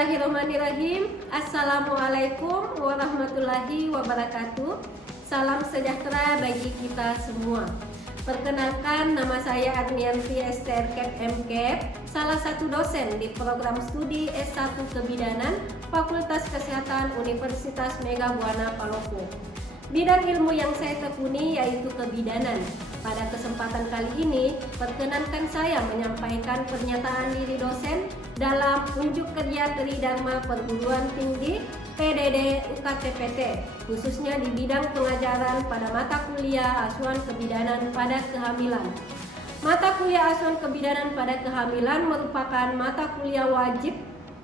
Bismillahirrahmanirrahim. Assalamualaikum warahmatullahi wabarakatuh. Salam sejahtera bagi kita semua. Perkenalkan, nama saya Agnianti Esterket MKep, salah satu dosen di program studi S1 Kebidanan Fakultas Kesehatan Universitas Mega Buana Palopo. Bidang ilmu yang saya tekuni yaitu kebidanan. Pada kesempatan kali ini, perkenankan saya menyampaikan pernyataan diri dosen dalam unjuk kerja Tridharma Perguruan Tinggi PDD UKTPT, khususnya di bidang pengajaran pada mata kuliah Asuhan Kebidanan pada Kehamilan. Mata kuliah Asuhan Kebidanan pada Kehamilan merupakan mata kuliah wajib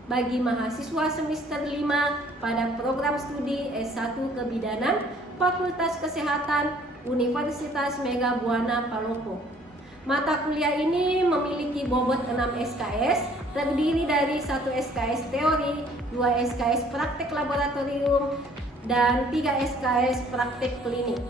bagi mahasiswa semester 5 pada program studi S1 Kebidanan Fakultas Kesehatan Universitas Mega Buana Palopo. Mata kuliah ini memiliki bobot 6 SKS, terdiri dari 1 SKS teori, 2 SKS praktek laboratorium, dan 3 SKS praktek klinik.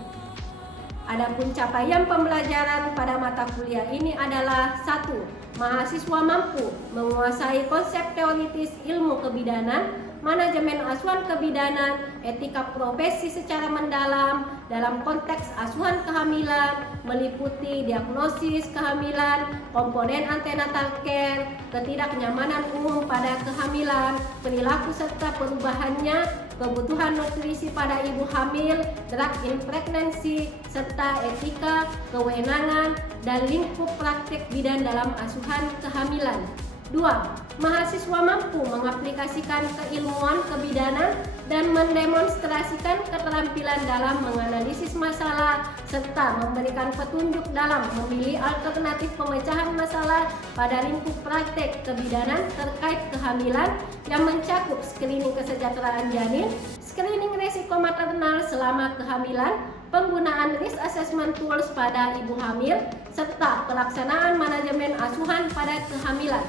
Adapun capaian pembelajaran pada mata kuliah ini adalah 1. Mahasiswa mampu menguasai konsep teoritis ilmu kebidanan, manajemen asuhan kebidanan, etika profesi secara mendalam dalam konteks asuhan kehamilan, meliputi diagnosis kehamilan, komponen antenatal care, ketidaknyamanan umum pada kehamilan, perilaku serta perubahannya, kebutuhan nutrisi pada ibu hamil, drug in pregnancy, serta etika, kewenangan, dan lingkup praktek bidan dalam asuhan kehamilan. 2. Mahasiswa mampu mengaplikasikan keilmuan kebidanan dan mendemonstrasikan keterampilan dalam menganalisis masalah serta memberikan petunjuk dalam memilih alternatif pemecahan masalah pada lingkup praktek kebidanan terkait kehamilan yang mencakup screening kesejahteraan janin, screening resiko maternal selama kehamilan, penggunaan risk assessment tools pada ibu hamil, serta pelaksanaan manajemen asuhan pada kehamilan.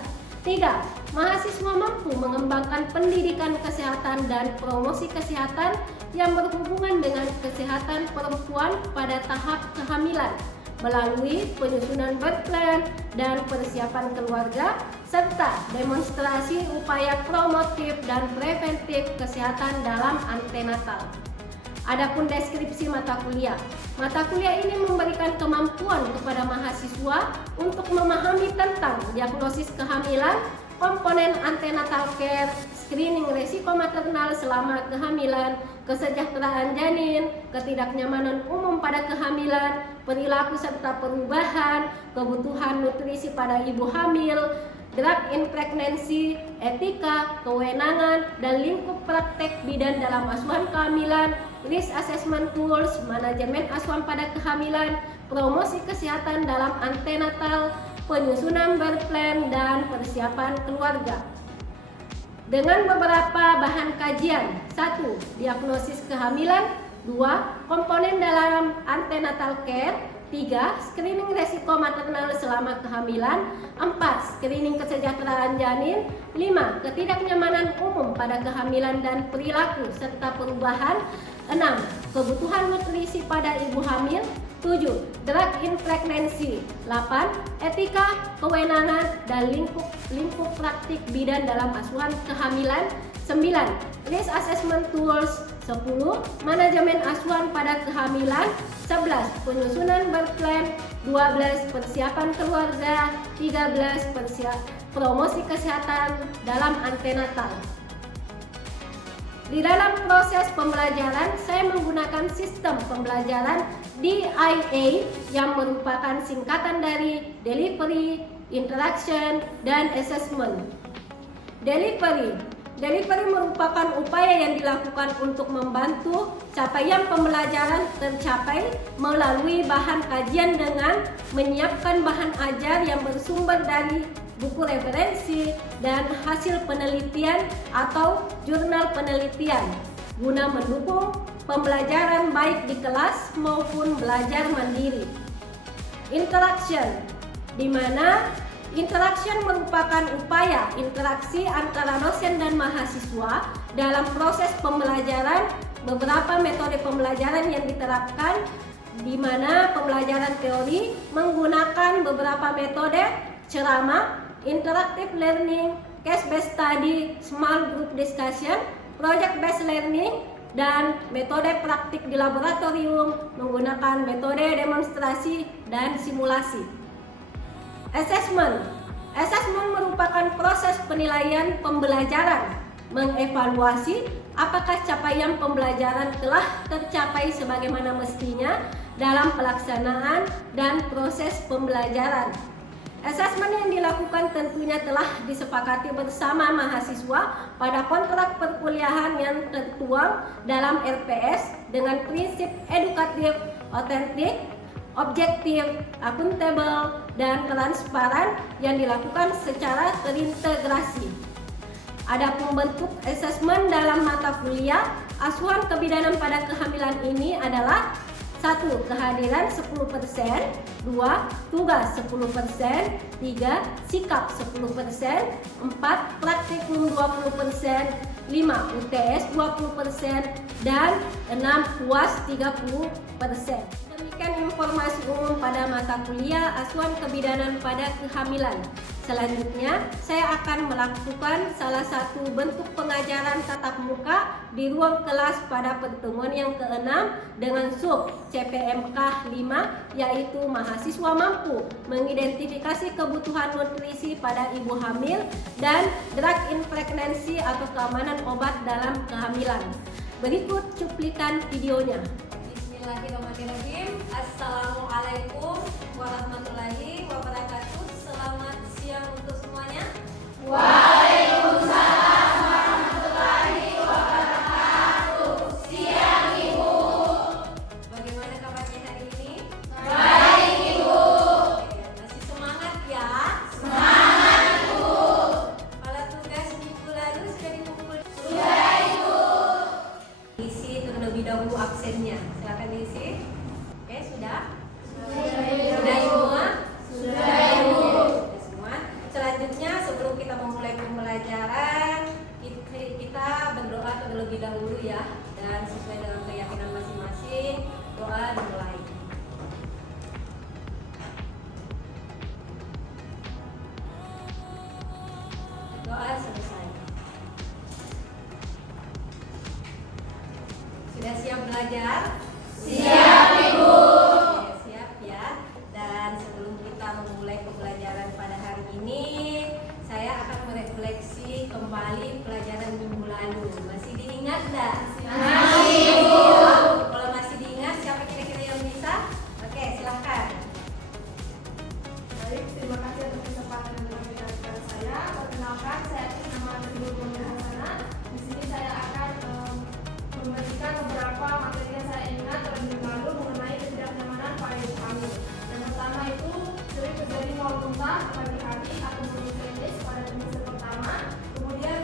3. Mahasiswa mampu mengembangkan pendidikan kesehatan dan promosi kesehatan yang berhubungan dengan kesehatan perempuan pada tahap kehamilan melalui penyusunan birth plan dan persiapan keluarga, serta demonstrasi upaya promotif dan preventif kesehatan dalam antenatal. Adapun deskripsi mata kuliah. Mata kuliah ini memberikan kemampuan kepada mahasiswa untuk memahami tentang diagnosis kehamilan, komponen antenatal care, screening resiko maternal selama kehamilan, kesejahteraan janin, ketidaknyamanan umum pada kehamilan, perilaku serta perubahan, kebutuhan nutrisi pada ibu hamil, drug in pregnancy, etika, kewenangan, dan lingkup praktek bidan dalam asuhan kehamilan, risk assessment tools, manajemen asuhan pada kehamilan, promosi kesehatan dalam antenatal, penyusunan birth plan, dan persiapan keluarga. Dengan beberapa bahan kajian: 1. Diagnosis kehamilan, 2. Komponen dalam antenatal care, 3. Screening resiko maternal selama kehamilan, 4. Screening kesejahteraan janin, 5. Ketidaknyamanan umum pada kehamilan dan perilaku serta perubahan, 6. Kebutuhan nutrisi pada ibu hamil, 7. Drug in pregnancy, 8. Etika, kewenangan, dan lingkup praktik bidan dalam asuhan kehamilan, 9. Risk assessment tools, 10. Manajemen asuhan pada kehamilan, 11. Penyusunan birth plan, 12. Persiapan keluarga, 13. Promosi kesehatan dalam antenatal. Di dalam proses pembelajaran, saya menggunakan sistem pembelajaran DIA yang merupakan singkatan dari Delivery, Interaction, dan Assessment. Delivery merupakan upaya yang dilakukan untuk membantu capaian pembelajaran tercapai melalui bahan kajian dengan menyiapkan bahan ajar yang bersumber dari buku referensi dan hasil penelitian atau jurnal penelitian guna mendukung pembelajaran baik di kelas maupun belajar mandiri. Interaction, di mana interaction merupakan upaya interaksi antara dosen dan mahasiswa dalam proses pembelajaran. Beberapa metode pembelajaran yang diterapkan, di mana pembelajaran teori menggunakan beberapa metode ceramah, interactive learning, case-based study, small group discussion, project-based learning, dan metode praktik di laboratorium menggunakan metode demonstrasi dan simulasi. Assessment. Assessment merupakan proses penilaian pembelajaran, mengevaluasi apakah capaian pembelajaran telah tercapai sebagaimana mestinya dalam pelaksanaan dan proses pembelajaran. Assessment yang dilakukan tentunya telah disepakati bersama mahasiswa pada kontrak perkuliahan yang tertuang dalam RPS dengan prinsip edukatif, otentik, objektif, akuntabel, dan transparan yang dilakukan secara terintegrasi. Adapun bentuk asesmen dalam mata kuliah, asuhan kebidanan pada kehamilan ini adalah 1. Kehadiran 10%, 2. Tugas 10%, 3. Sikap 10%, 4. Praktikum 20%, 5. UTS 20%, dan 6. UAS 30%. Demikian informasi umum pada mata kuliah asuhan kebidanan pada kehamilan. Selanjutnya, saya akan melakukan salah satu bentuk pengajaran tatap muka di ruang kelas pada pertemuan yang ke-6 dengan sub CPMK 5, yaitu mahasiswa mampu mengidentifikasi kebutuhan nutrisi pada ibu hamil dan drug impregnancy atau keamanan obat dalam kehamilan. Berikut cuplikan videonya. Bismillahirrahmanirrahim. Assalamualaikum warahmatullahi wabarakatuh. Selamat siang untuk semuanya. Waalaikumsalam warahmatullahi wabarakatuh. Siang Ibu. Bagaimana kabarnya hari ini? Baik Ibu. Masih semangat ya? Semangat Ibu. Kalau tugas minggu lalu sudah dikumpul? Sudah Ibu. Isi terlebih dahulu absennya. Silakan diisi. Oke, sudah? Sudah Ibu? Sudah Ibu. Sudah semua. Selanjutnya sebelum kita memulai pembelajaran, kita berdoa terlebih dahulu ya, dan sesuai dengan keyakinan masing-masing, doa dimulai. Doa selesai. Sudah siap belajar? Siap Ibu. Oke, siap ya. Dan sebelum kita memulai pembelajaran pada hari ini, saya akan merefleksi kembali pelajaran minggu lalu. Masih diingat enggak? Masih Ibu. Kalau masih diingat, siapa kira-kira yang bisa? Oke, silahkan. Baik, terima kasih atas kesempatan yang diberikan kepada saya. Perkenalkan, saya nama Nabiul Hasana. Di sini saya akan memberikan beberapa materi yang saya ingat terlebih dahulu mengenai ketidaknyamanan pada ibu hamil. Yang pertama itu sering terjadi nol muntah pagi hari atau klinis pada trimester pertama. Kemudian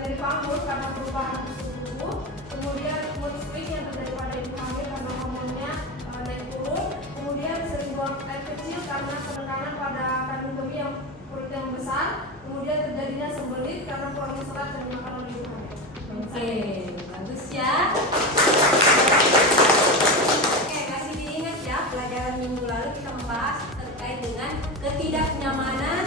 nyeri panggul karena perubahan suhu tubuh. Kemudian mood swing yang terjadi pada ibu hamil karena hormonnya naik turun. Kemudian sering buang air kecil karena penekanan pada kandung kemih yang perutnya membesar. Kemudian terjadinya sembelit karena kurangnya serat yang dimakan oleh ibu hamil. Oke, bagus ya. Oke, masih diingat ya, pelajaran minggu lalu kita membahas terkait dengan ketidaknyamanan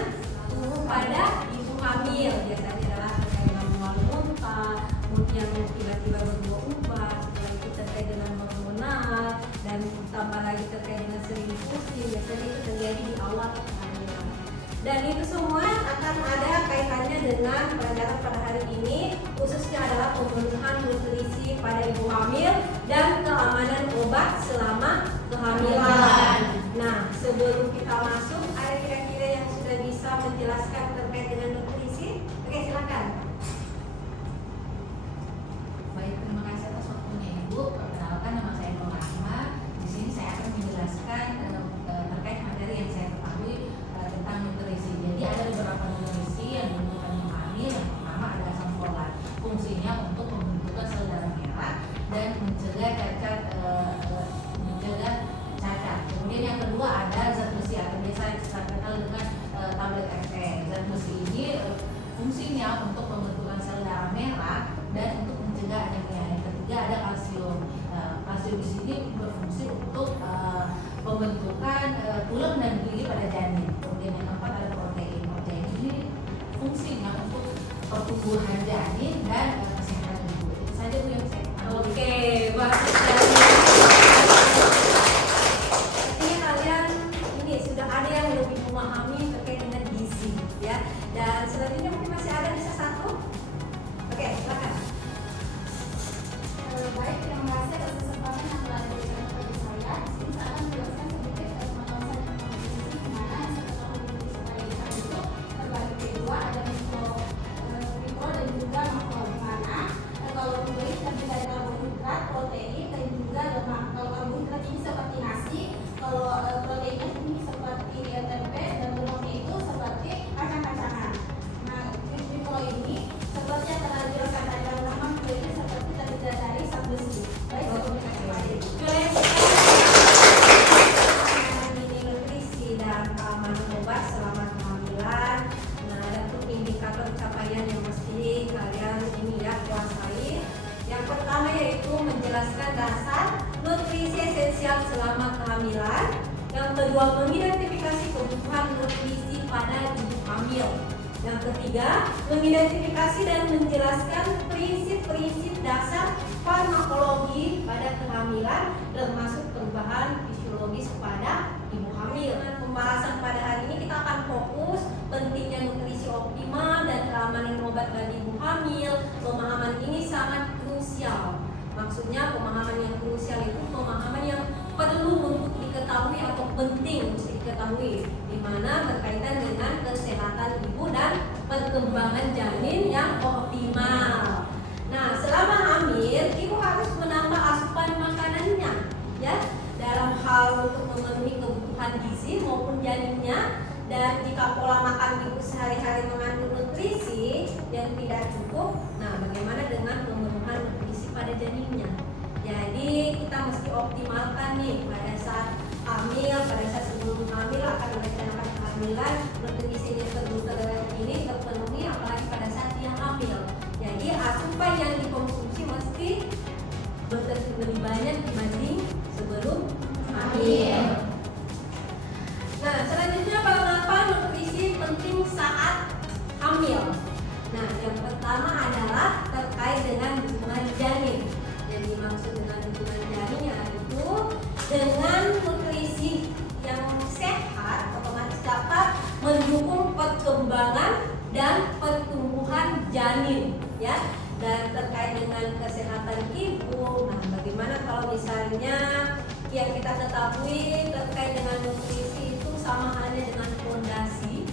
tubuh pada ibu hamil. Biasanya adalah terkait dengan mual muntah, mood yang tiba-tiba berubah-ubah, setelah itu terkait dengan hormonal, dan tambah lagi terkait dengan sering pusing. Biasanya itu terjadi di awal kehamilan. Dan itu semua akan ada kaitannya dengan pelajaran pada hari ini, khususnya adalah pemenuhan nutrisi pada ibu hamil dan keamanan obat selama kehamilan. Nah, sebelum kita masuk, ada kira-kira yang sudah bisa menjelaskan terkait dengan nutrisi? Oke, silakan. Baik, terima kasih atas waktunya Ibu. Perkenalkan, nama saya Nur Rahma. Di sini saya akan menjelaskan terkait materi yang saya ketahui tentang nutrisi. Jadi ada beberapa nutrisi yang dibutuhkan ibu hamil. Yang pertama adalah asam folat. Fungsinya untuk pembentukan sel darah merah dan mencegah cacat. Kemudian yang kedua ada zat besi atau biasa kita kenal dengan tablet FT. Zat besi ini fungsinya untuk pembentukan sel darah merah dan untuk mencegah anemia. Yang ketiga ada kalsium. Kalsium di sini berfungsi untuk pembentukan tulang dan gigi pada janin. Kemudian yang keempat ada protein. Protein ini fungsinya untuk pertumbuhan janin dan kesehatan ibu. Itu saja Bu yang saya pahami. Oke, bagus sekali. Artinya kalian ini sudah ada yang lebih memahami terkait dengan gizi, ya. Dan selanjutnya mungkin masih ada bisa satu. Oke, silakan. Baik, terima kasih atas kesempatan yang telah diberikan kepada saya. Di sini saya akan menjelaskan sedikit pengetahuan saya tentang nutrisi, di mana yang saya ketahui nutrisi pada kita itu terbagi dua, ada mikro dan juga makro. Di mana kalau nutrisi terdiri dari karbohidrat, protein, dan juga lemak. Kalau karbohidrat ini seperti nasi, kalau proteinnya ini seperti tempe, dan lemaknya itu seperti kacang-kacangan. Nah, mikro ini seperti yang telah dijelaskan tadi dalam nama ini seperti terdiri dari zat besi. Baik, Ini nutrisi dan keamanan obat selama kehamilan. Nah, ada tuh indikator capaian yang mesti kalian ini ya kuasai. Yang pertama yaitu menjelaskan dasar nutrisi esensial selama kehamilan. Yang kedua, mengidentifikasi kebutuhan nutrisi pada ibu hamil. Yang ketiga, mengidentifikasi dan menjelaskan prinsip-prinsip dasar farmakologi pada kehamilan termasuk perubahan fisiologis pada ibu hamil. Dengan pembahasan pada hari ini kita akan fokus pentingnya nutrisi optimal dan keamanan obat bagi ibu hamil. Pemahaman ini sangat krusial. Maksudnya pemahaman yang krusial itu pemahaman yang perlu untuk diketahui atau penting untuk diketahui, di mana berkaitan dengan kesehatan ibu dan perkembangan janin yang optimal. Nah, selama hamil ibu harus menambah asupan makanannya, ya, dalam hal untuk memenuhi kebutuhan gizi maupun janinnya. Dan jika pola makan ibu sehari-hari mengandung nutrisi yang tidak cukup, nah bagaimana dengan pemenuhan nutrisi pada janinnya? Jadi kita mesti optimalkan nih pada saat hamil, pada saat sebelum hamil akan merencanakan kehamilan, nutrisinya ini terpenuhi, apalagi pada saat dia hamil. Jadi asupan yang dikonsumsi mesti lebih banyak dibanding sebelum hamil. Nah, selanjutnya mengapa nutrisi penting saat hamil? Nah, yang pertama adalah terkait dengan dukungan janin. Jadi maksud dengan dukungan janin yaitu dengan nutrisi yang sehat otomatis dapat mendukung perkembangan dan pertumbuhan janin, ya. Dan terkait dengan kesehatan ibu, nah bagaimana kalau misalnya yang kita ketahui terkait dengan nutrisi itu sama halnya dengan fondasi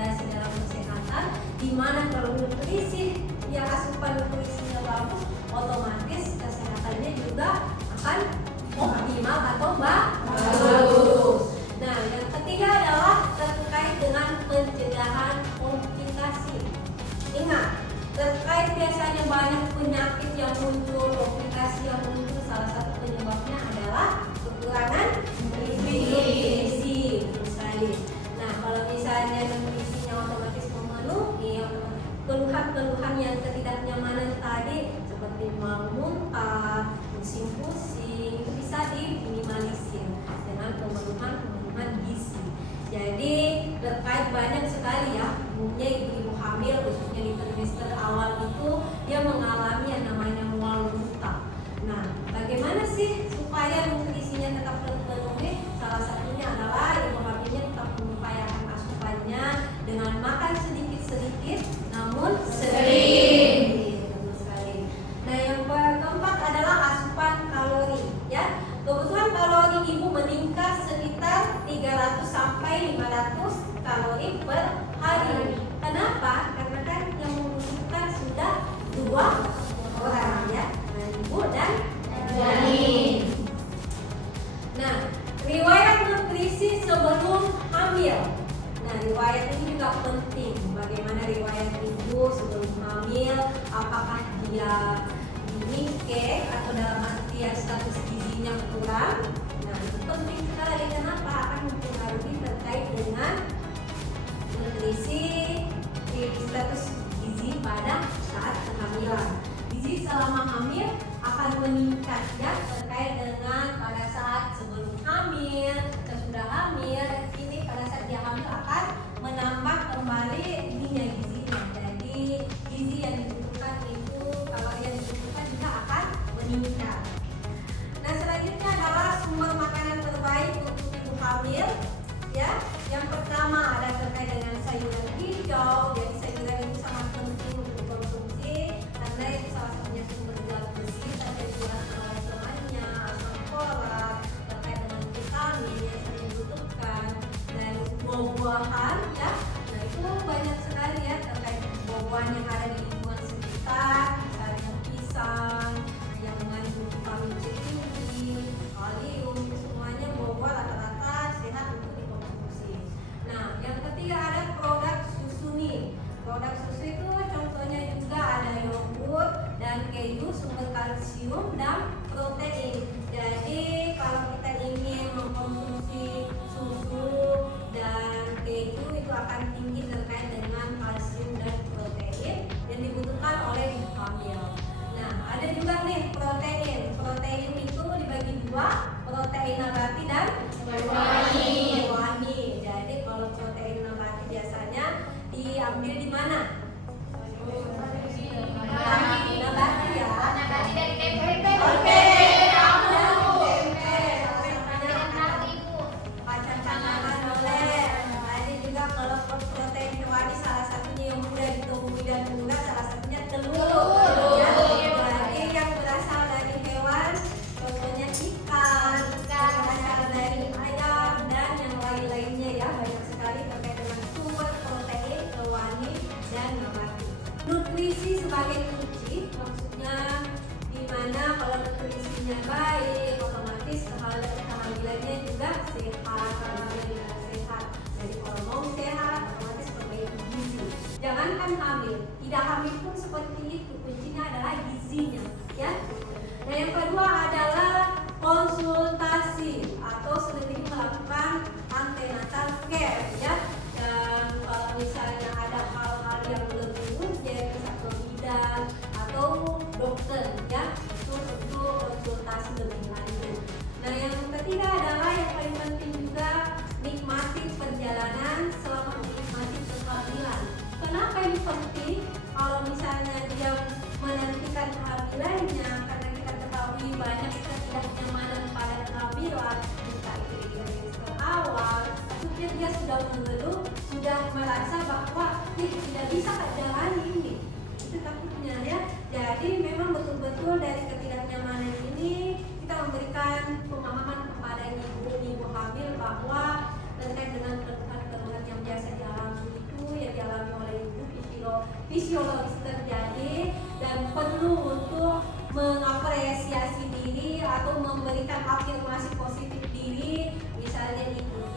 dalam kesehatan, di mana kalau nutrisi yang asupan nutrisinya bagus, otomatis kesehatannya juga akan optimal atau bagus. Nah, yang ketiga adalah terkait dengan pencegahan komplikasi. Ingat, terkait biasanya banyak penyakit yang muncul, komplikasi yang muncul, salah satu penyebabnya adalah kekurangan nutrisi. Nah, kalau misalnya nutrisinya otomatis memenuhi keluhan-keluhan yang ketidaknyamanan tadi seperti mual-muntah, pusing-pusing, itu bisa diminimalisir dengan pemenuhan gizi. Jadi terkait banyak sekali ya, umumnya ibu-ibu hamil khususnya di trimester awal itu dia mengalami yang namanya mual-muntah. Nah, bagaimana sih supaya nutrisinya tetap terpenuhi? Salah satunya adalah ibu hamilnya tetap mengupayakan asupannya dengan makan sedikit-sedikit namun sering. Betul sekali. Nah, yang keempat adalah asupan kalori, ya. Kebutuhan kalori ibu meningkat sekitar 300 sampai 500 kalori per hari. Kenapa? Karena kan yang membutuhkan sudah 2 orang, ya, ibu dan janin. Nah, riwayat nutrisi sebelum hamil. Nah, riwayat ini juga penting. Bagaimana riwayat ibu sebelum hamil? Apakah dia dinikah atau dalam artian status gizinya kurang? Nah, itu penting sekali. Kenapa? Akan mempengaruhi terkait dengan nutrisi status gizi pada saat kehamilan. Gizi selama hamil akan meningkat, ya, terkait dengan pada saat sebelum hamil, sesudah hamil, ini pada saat dia hamil akan menambah kembali ininya gizinya. Jadi gizi yang buah-buahan ya. Nah itu banyak sekali ya terkait buah-buahan yang ada di lingkungan sekitar, misalnya pisang yang mengandung vitamin C tinggi, kalium, itu semuanya buah-buah rata-rata sehat untuk dikonsumsi. Nah yang ketiga ada produk susu nih. Produk susu itu contohnya juga ada yogurt dan keju, sumber kalsium dan protein. Jadi kalau kita ingin mengkonsumsi susu dan keju itu akan tinggi terkait dengan kalsium dan protein yang dibutuhkan oleh ibu hamil. Nah ada juga nih protein. Protein itu dibagi dua, protein nabati dan hewani. Jadi kalau protein nabati biasanya diambil di mana? Nabati ya. Nabati dari tempe. Kacang-kacangan boleh. Ada juga kalau protein hewani salah satunya yang mudah ditumbuhi dan murah, salah satunya telur. Ya, jadi yang berasal dari hewan contohnya ikan, yang berasal dari ayam dan yang lain-lainnya ya, banyak sekali terkait dengan sumber protein hewani dan nabati. Nutrisi sebagai kunci, maksudnya dimana kalau nutrisinya baik, otomatis kehamilannya juga sehat, kehamilannya sehat. Jadi kalau mau sehat, otomatis perbaiki gizi. Jangankan hamil, tidak hamil pun seperti itu. Kuncinya adalah gizinya, ya. Nah yang kedua adalah konsultasi atau sering melakukan antenatal care, ya. Dan kalau misalnya ada hal-hal yang lebih urgent, bisa ke bidan atau dokter, ya, itu untuk konsultasi lebih lanjut. Nah yang ketiga adalah yang paling penting juga nikmati perjalanan selama menikmati kehamilan. Kenapa ini penting? Kalau misalnya dia menantikan kehamilannya, karena kita ketahui banyak ketidaknyamanan pada kehamilan, entah itu di trimester awal, akhirnya dia sudah mengeluh, sudah merasa bahwa tidak bisa jalani ini. Itu takutnya ya. Jadi memang betul-betul dari ketidaknyamanan ini kita memberikan pemahaman kepada ibu hamil bahwa terkait dengan keluhan-keluhan yang biasa dialami itu yang dialami oleh ibu fisiologis terjadi dan perlu untuk mengapresiasi diri atau memberikan afirmasi positif diri, misalnya ikut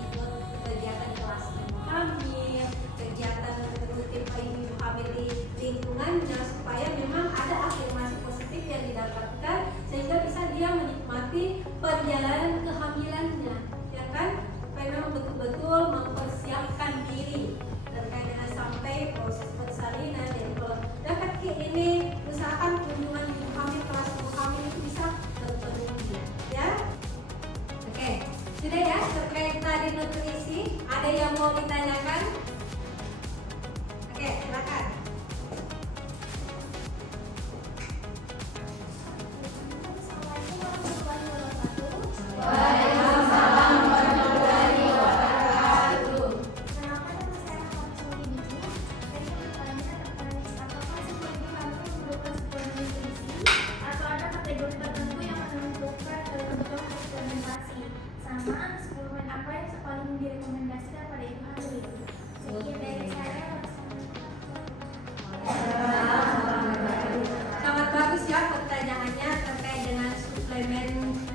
kegiatan kelas ibu hamil, kegiatan rutin ibu hamil di lingkungannya, supaya memang ada afirmasi positif yang didapatkan sehingga bisa dia menikmati perjalanan kehamilannya, ya kan? Supaya memang betul-betul mempersiapkan diri terkait dengan sampai proses persalinan. Jadi kalau dapat kayak ini, usahakan kunjungan ibu hamil, kelas ibu hamil itu bisa terpenuhi, ya. Oke, sudah ya terkait tadi nutrisi. Ada yang mau ditanyakan? Oke, silakan. Sangat bagus ya pertanyaannya terkait dengan suplemen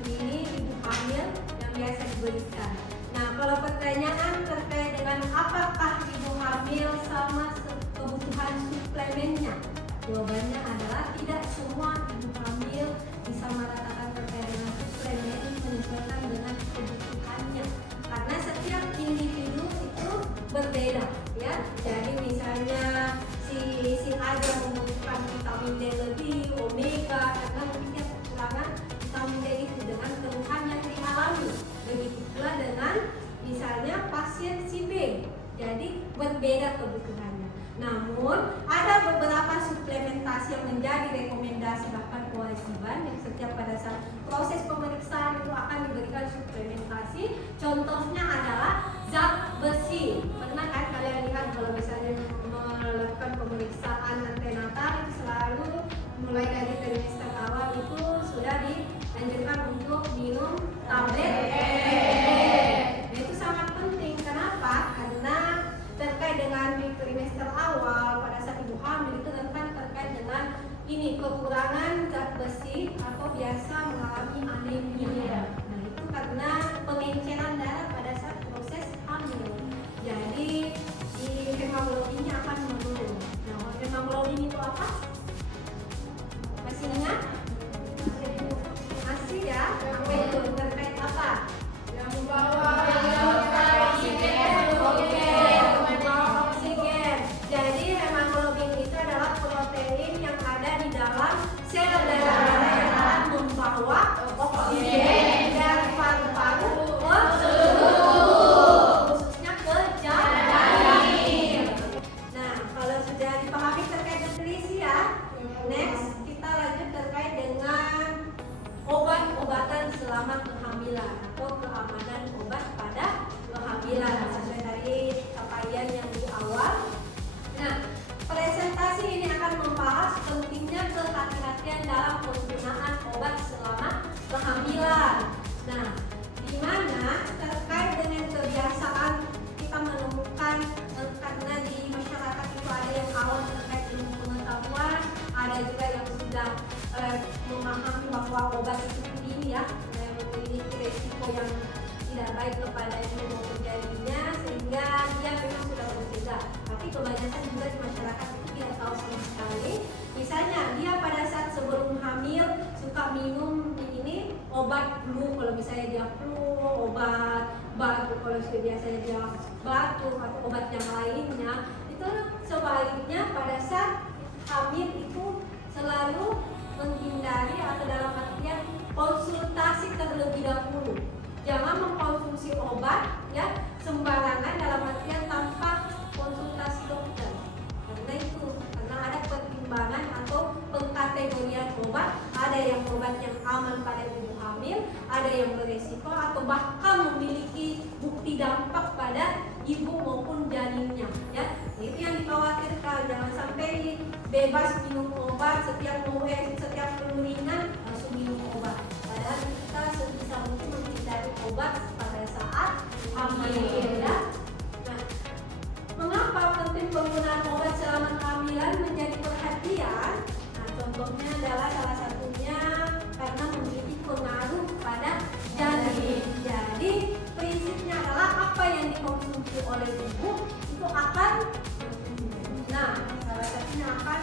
ini ibu hamil yang biasa diberikan. Nah kalau pertanyaan terkait dengan apakah ibu hamil sama kebutuhan suplemennya, jawabannya adalah tidak semua ibu hamil bisa meratakan terkait dengan suplemen menyesuaikan dengan kebutuhannya, karena setiap individu itu berbeda ya. Jadi misalnya si A dia membutuhkan vitamin D lebih, omega, karena mungkin dia kekurangan vitamin D itu dengan keluhan yang dialami. Begitu pula dengan misalnya pasien si B, jadi berbeda kebutuhannya. Namun ada beberapa suplementasi yang menjadi rekomendasi bahkan kewajiban yang setiap pada saat proses pemeriksaan itu akan diberikan suplementasi. Contohnya adalah zat besi. Pernah kan kalian lihat kalau misalnya melakukan pemeriksaan antenatal itu selalu mulai dari trimester awal itu sudah dianjurkan untuk minum tablet. Itu sangat penting. Kenapa? Karena kalau biasanya dia batuk atau obat yang lainnya, itu sebaiknya pada saat hamil itu selalu menghindari atau dalam artian konsultasi terlebih dahulu. Jangan mengkonsumsi obat ya sembarangan dalam artian tanpa konsultasi dokter. Karena ada pertimbangan atau pengkategorian obat, ada yang obat yang aman pada ibu hamil, ada yang beresiko atau bahkan memiliki bukti dampak pada ibu maupun janinnya ya. Itu yang dikhawatirkan, jangan sampai bebas minum obat setiap flu ringan langsung minum obat. Padahal kita sebisa mungkin menghindari obat pada saat hamil ya. Nah, mengapa penting penggunaan obat selama kehamilan menjadi perhatian? Nah, contohnya adalah salah satunya karena memiliki pengaruh pada janin. Jadi prinsipnya adalah apa yang dikonsumsi oleh ibu itu akan, nah salah satunya akan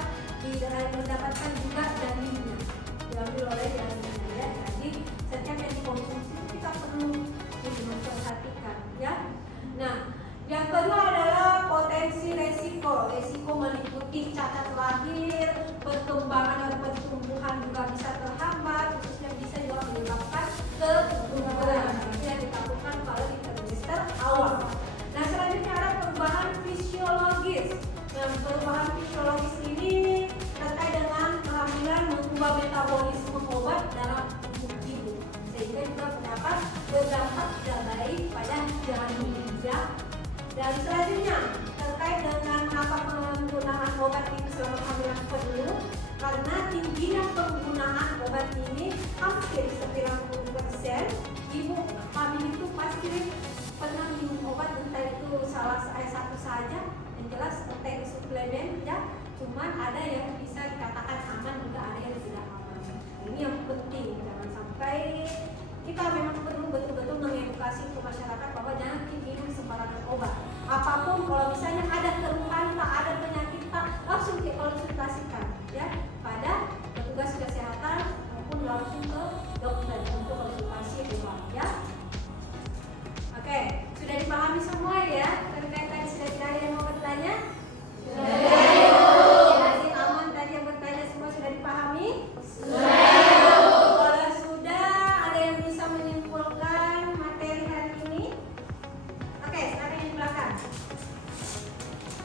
mendapatkan juga janinnya, diambil oleh janinnya ya. Jadi setiap yang dikonsumsi itu kita perlu memperhatikan ya. Nah, yang kedua adalah potensi resiko. Resiko meliputi cacat lahir, perkembangan dan pertumbuhan juga bisa terhambat, khususnya bisa juga menyebabkan keguguran. Itu yang ditakutkan kalau di trimester awal. Nah, selanjutnya ada perubahan fisiologis. Nah, perubahan fisiologis ini terkait dengan kehamilan mengubah metabolisme obat dalam tubuh ibu, sehingga juga dapat berdampak tidak baik pada janin ya. Dan selanjutnya terkait dengan apa penggunaan obat ini selama kehamilan perlu, karena tingginya penggunaan obat ini hampir 90% ibu hamil itu pasti pernah minum obat, entah itu salah satu saja, yang jelas entah itu suplemen ya. Cuman ada yang bisa dikatakan aman, juga ada yang tidak aman. Ini yang penting, jangan sampai kita memang perlu betul-betul mengedukasi ke masyarakat bahwa jangan minum sembarangan obat. Apapun, kalau misalnya ada keluhan, tak ada penyakit, tak langsung dikonsultasikan ya pada petugas kesehatan maupun langsung ke dokter untuk konsultasi obat ya. Oke, sudah dipahami semua ya? Terkait tadi sudah tidak ada yang mau bertanya? Masih aman tadi yang bertanya semua sudah dipahami? Kalau sudah, ada yang bisa menyimpulkan materi hari ini? Oke, silakan yang di belakang.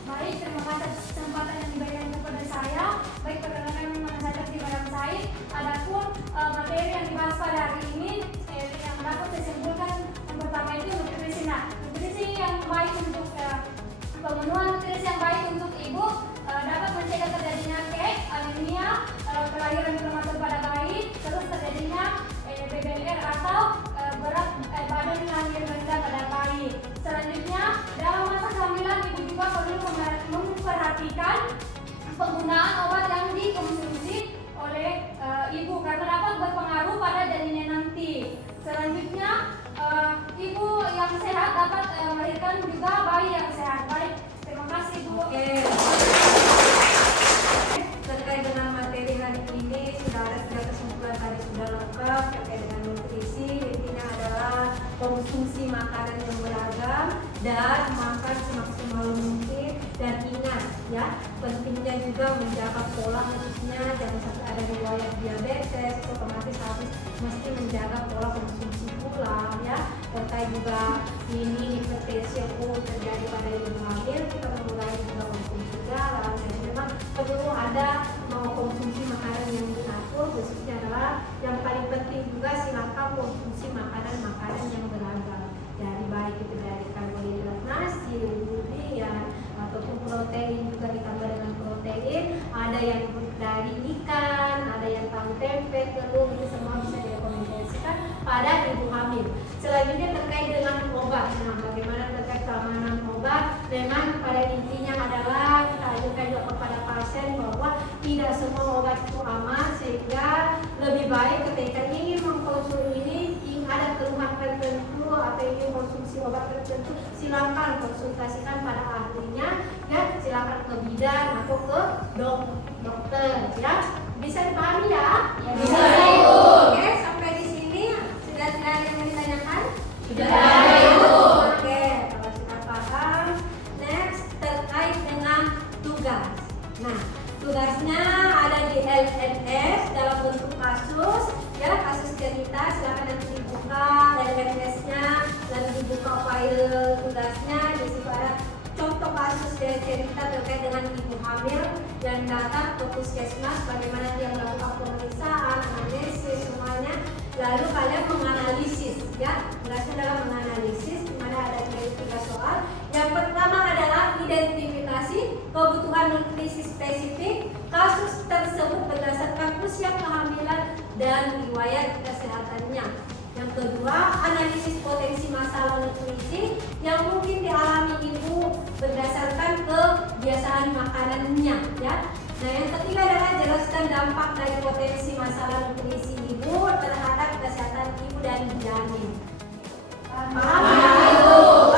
Baik, terima kasih atas kesempatan yang diberikan kepada saya. Baik, perkenalkan nama saya Timaram Said. Adapun materi yang dibahas pada hari ini yang dapat saya simpulkan, yang pertama itu nutrisi. Nah, nutrisi yang baik untuk pemenuhan nutrisi yang baik untuk ibu dapat mencegah terjadinya kek, anemia, kelahiran prematur pada bayi, terus terjadinya BBR atau berat badan lahir rendah pada bayi. Selanjutnya, dalam masa kehamilan ibu juga perlu memperhatikan penggunaan obat yang dikonsumsi oleh ibu karena dapat berpengaruh pada janinnya nanti. Selanjutnya, ibu yang sehat dapat melahirkan juga bayi yang sehat. Baik, terima kasih Bu. Oke. Terkait dengan materi hari ini sudah kesimpulan tadi sudah lengkap terkait dengan nutrisi. Intinya adalah konsumsi makanan yang beragam dan makan semaksimal mungkin, dan ingat ya, pentingnya juga menjaga pola, khususnya jangan sampai ada riwayat diabetes, otomatis harus mesti menjaga pola konsumsi pula ya. Terkait juga ini hipertensi terjadi pada ibu hamil, kita mengurangi juga konsumsi garam. Jadi memang perlu ada mau konsumsi makanan yang teratur, khususnya adalah yang paling penting juga silakan konsumsi makanan-makanan yang beragam, dari baik itu dari karbohidrat nasi, durian, ataupun protein juga ditambah dengan protein. Ada yang dari ikan, ada yang tahu tempe, telur, itu semua bisa direkomendasikan pada ibu hamil. Selanjutnya terkait dengan obat. Nah, bagaimana terkait keamanan obat? Memang pada intinya adalah kita ajukan juga kepada pasien bahwa tidak semua obat itu aman, sehingga lebih baik ketika ingin mengkonsumsi ini, ada keluhan tertentu atau ingin konsumsi obat tertentu, silakan konsultasikan pada ahlinya ya, silakan ke bidan atau ke dokter ya. Bisa dipahami ya? Ya, bisa, Ibu. Oke, sampai di sini sudah ada yang mau ditanyakan? Sudah, Ibu. Oke. lalu dibuka file tugasnya. Di situ ada contoh kasus dan cerita terkait dengan ibu hamil yang datang ke puskesmas, bagaimana dia melakukan pemeriksaan, analisis semuanya. Lalu kalian menganalisis, ya, tugasnya adalah menganalisis, di mana ada 3 soal. Yang pertama adalah identifikasi kebutuhan nutrisi spesifik kasus tersebut berdasarkan usia kehamilan dan riwayat kesehatannya. Yang kedua, analisis potensi masalah nutrisi yang mungkin dialami ibu berdasarkan kebiasaan makanannya, ya. Nah, yang ketiga adalah jelaskan dampak dari potensi masalah nutrisi ibu terhadap kesehatan ibu dan janin. Paham ya?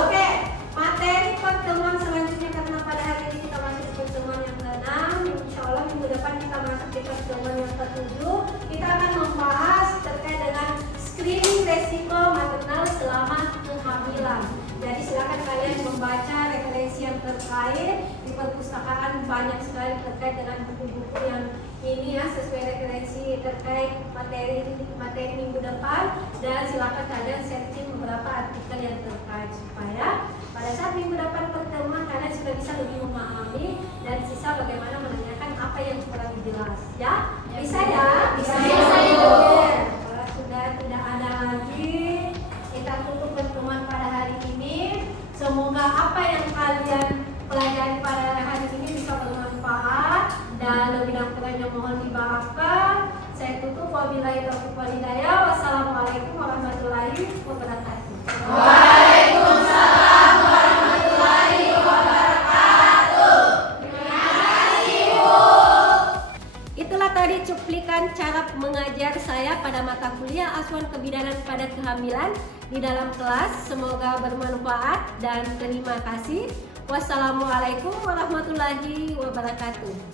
Oke, materi pertemuan selanjutnya, karena pada hari ini kita masuk di pertemuan yang ke-6, insya Allah minggu depan kita masuk di pertemuan yang ke-7. Kita akan membahas terkait dengan screening resiko maternal selama kehamilan. Jadi silakan kalian membaca referensi yang terkait di perpustakaan, banyak sekali terkait dengan buku-buku yang ini ya, sesuai referensi terkait materi minggu depan, dan silakan kalian searching beberapa artikel yang terkait supaya pada saat minggu depan pertemuan kalian sudah bisa lebih memahami dan sisa bagaimana menanyakan apa yang kurang jelas, ya. Bisa ya? Bisa. Kalau sudah tidak ada lagi, kita tutup pertemuan pada hari ini. Semoga apa yang kalian pelajari pada hari ini bisa bermanfaat, dan lebih dan kurangnya mohon dimaafkan. Saya tutup, wabillahi taufiq wal hidayah. Wassalamualaikum warahmatullahi wabarakatuh. Waalaikumsalam warahmatullahi wabarakatuh. Terima kasih, Bu. Itulah tadi cuplikan cara mengajar saya pada mata kuliah Asuhan Kebidanan pada Kehamilan di dalam kelas. Semoga bermanfaat dan terima kasih. Wassalamualaikum warahmatullahi wabarakatuh.